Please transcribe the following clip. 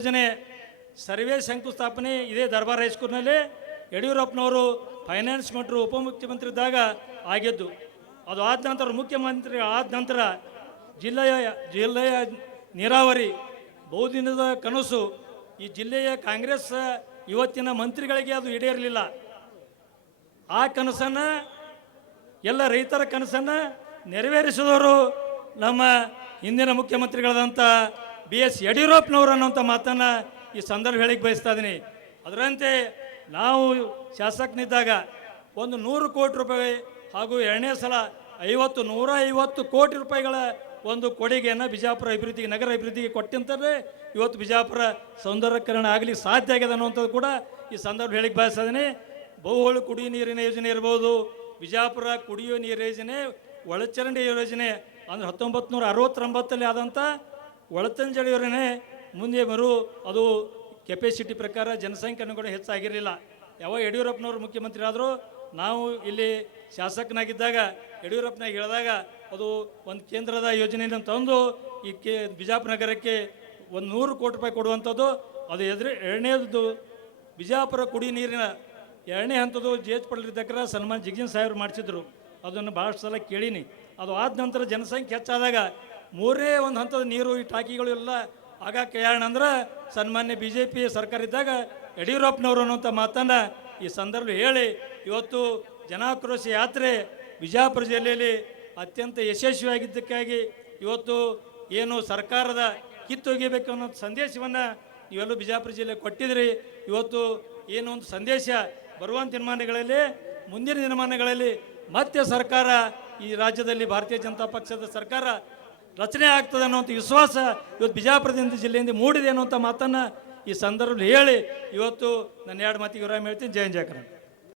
ಯೋಜನೆ ಸರ್ವೇ ಶಂಕುಸ್ಥಾಪನೆ ಇದೇ ದರ್ಬಾರ್ ಹೈಸ್ಕೂಲ್ನಲ್ಲಿ ಯಡಿಯೂರಪ್ಪನವರು ಫೈನಾನ್ಸ್ ಮಂತ್ರಿ ಉಪಮುಖ್ಯಮಂತ್ರಿ ಇದ್ದಾಗ ಆಗಿದ್ದು, ಅದು ಆದ ನಂತರ, ಮುಖ್ಯಮಂತ್ರಿ ಆದ ನಂತರ ಜಿಲ್ಲೆಯ ಜಿಲ್ಲೆಯ ನೀರಾವರಿ, ಬಹುದಿನದ ಕನಸು, ಈ ಜಿಲ್ಲೆಯ ಕಾಂಗ್ರೆಸ್ ಇವತ್ತಿನ ಮಂತ್ರಿಗಳಿಗೆ ಅದು ಈಡೇರಲಿಲ್ಲ. ಆ ಕನಸನ್ನು, ಎಲ್ಲ ರೈತರ ಕನಸನ್ನು ನೆರವೇರಿಸಿದವರು ನಮ್ಮ ಹಿಂದಿನ ಮುಖ್ಯಮಂತ್ರಿಗಳಾದಂಥ ಬಿ ಎಸ್ ಯಡಿಯೂರಪ್ಪನವರು ಅನ್ನೋಂಥ ಮಾತನ್ನು ಈ ಸಂದರ್ಭ ಹೇಳಿಕ್ಕೆ ಬಯಸ್ತಾ ಇದ್ದೀನಿ ಅದರಂತೆ ನಾವು ಶಾಸಕನಿದ್ದಾಗ ಒಂದು ನೂರು ಕೋಟಿ ರೂಪಾಯಿ ಹಾಗೂ ಎರಡನೇ ಸಲ ಐವತ್ತು ನೂರ ಐವತ್ತು ಕೋಟಿ ರೂಪಾಯಿಗಳ ಒಂದು ಕೊಡುಗೆಯನ್ನು ಬಿಜಾಪುರ ಅಭಿವೃದ್ಧಿಗೆ, ನಗರ ಅಭಿವೃದ್ಧಿಗೆ ಕೊಟ್ಟಂತಂದರೆ ಇವತ್ತು ಬಿಜಾಪುರ ಸೌಂದರ್ಯಕರಣ ಆಗಲಿ ಸಾಧ್ಯ ಆಗಿದೆ ಅನ್ನುವಂಥದ್ದು ಕೂಡ ಈ ಸಂದರ್ಭ ಹೇಳಿಕ್ಕೆ ಬಯಸ್ತಾ ಇದ್ದೀನಿ ಕುಡಿಯೋ ನೀರಿನ ಯೋಜನೆ ಇರ್ಬೋದು, ಬಿಜಾಪುರ ಕುಡಿಯುವ ನೀರು ಯೋಜನೆ, ಒಳಚರಂಡಿ ಯೋಜನೆ ಅಂದರೆ ಹತ್ತೊಂಬತ್ತು ನೂರ ಅರವತ್ತೊಂಬತ್ತಲ್ಲಿ ಆದಂಥ ಯೋಜನೆ ಮುಂದೆ ಬರು ಅದು ಕೆಪಾಸಿಟಿ ಪ್ರಕಾರ ಜನಸಂಖ್ಯೆ ಅನುಗುಣ ಹೆಚ್ಚಾಗಿರಲಿಲ್ಲ. ಯಾವಾಗ ಯಡಿಯೂರಪ್ಪನವರು ಮುಖ್ಯಮಂತ್ರಿ ಆದರೂ ನಾವು ಇಲ್ಲಿ ಶಾಸಕನಾಗಿದ್ದಾಗ, ಯಡಿಯೂರಪ್ಪನಾಗ ಹೇಳಿದಾಗ ಅದು ಒಂದು ಕೇಂದ್ರದ ಯೋಜನೆಯನ್ನು ತಂದು ಈ ಕೆ ಬಿಜಾಪುರ ನಗರಕ್ಕೆ ಒಂದು ನೂರು ಕೋಟಿ ರೂಪಾಯಿ ಕೊಡುವಂಥದ್ದು, ಅದು ಎದುರು ಎರಡನೇದು ಬಿಜಾಪುರ ಕುಡಿ ನೀರಿನ ಎರಡನೇ ಹಂತದ್ದು ಜಿ ಎಚ್ ಪಡಲಿದ್ದಕ್ಕರ ಸನ್ಮಾನ್ ಜಿಗ್ಜಿನ್ ಸಾಹೇಬ್ರು ಮಾಡಿಸಿದ್ರು. ಅದನ್ನು ಭಾಳಷ್ಟು ಸಲ ಕೇಳೀನಿ. ಅದು ಆದ ನಂತರ ಜನಸಂಖ್ಯೆ ಹೆಚ್ಚಾದಾಗ ಮೂರನೇ ಒಂದು ಹಂತದ ನೀರು, ಈ ಟಾಕಿಗಳು ಎಲ್ಲ ಆಗಕ್ಕೆ ಕಾರಣ ಅಂದ್ರೆ ಸನ್ಮಾನ್ಯ ಬಿ ಜೆ ಪಿ ಸರ್ಕಾರ ಇದ್ದಾಗ ಯಡಿಯೂರಪ್ಪನವರು ಅನ್ನುವಂಥ ಮಾತನ್ನು ಈ ಸಂದರ್ಭ ಹೇಳಿ, ಇವತ್ತು ಜನಾಕ್ರೋಶ ಯಾತ್ರೆ ಬಿಜಾಪುರ ಜಿಲ್ಲೆಯಲ್ಲಿ ಅತ್ಯಂತ ಯಶಸ್ವಿಯಾಗಿದ್ದಕ್ಕಾಗಿ ಇವತ್ತು ಏನು ಸರ್ಕಾರದ ಕಿತ್ತೊಗಿಬೇಕು ಅನ್ನೋ ಸಂದೇಶವನ್ನು ನೀವೆಲ್ಲೂ ಬಿಜಾಪುರ ಜಿಲ್ಲೆ ಕೊಟ್ಟಿದ್ರಿ ಇವತ್ತು ಏನು ಒಂದು ಸಂದೇಶ ಬರುವಂಥ ದಿನಮಾನಗಳಲ್ಲಿ, ಮುಂದಿನ ದಿನಮಾನಗಳಲ್ಲಿ ಮತ್ತೆ ಸರ್ಕಾರ ಈ ರಾಜ್ಯದಲ್ಲಿ ಭಾರತೀಯ ಜನತಾ ಪಕ್ಷದ ಸರ್ಕಾರ ರಚನೆ ಆಗ್ತದೆ ಅನ್ನೋಂಥ ವಿಶ್ವಾಸ ಇವತ್ತು ಬಿಜಾಪುರದಿಂದ ಜಿಲ್ಲೆಯಿಂದ ಮೂಡಿದೆ ಅನ್ನೋಂಥ ಮಾತನ್ನು ಈ ಸಂದರ್ಭದಲ್ಲಿ ಹೇಳಿ. ಇವತ್ತು ನನ್ನ ಎರಡು ಮಾತಿಗೆ ವಿರಾಮ ಹೇಳ್ತೀನಿ. ಜಯ ಜಯಕರಣ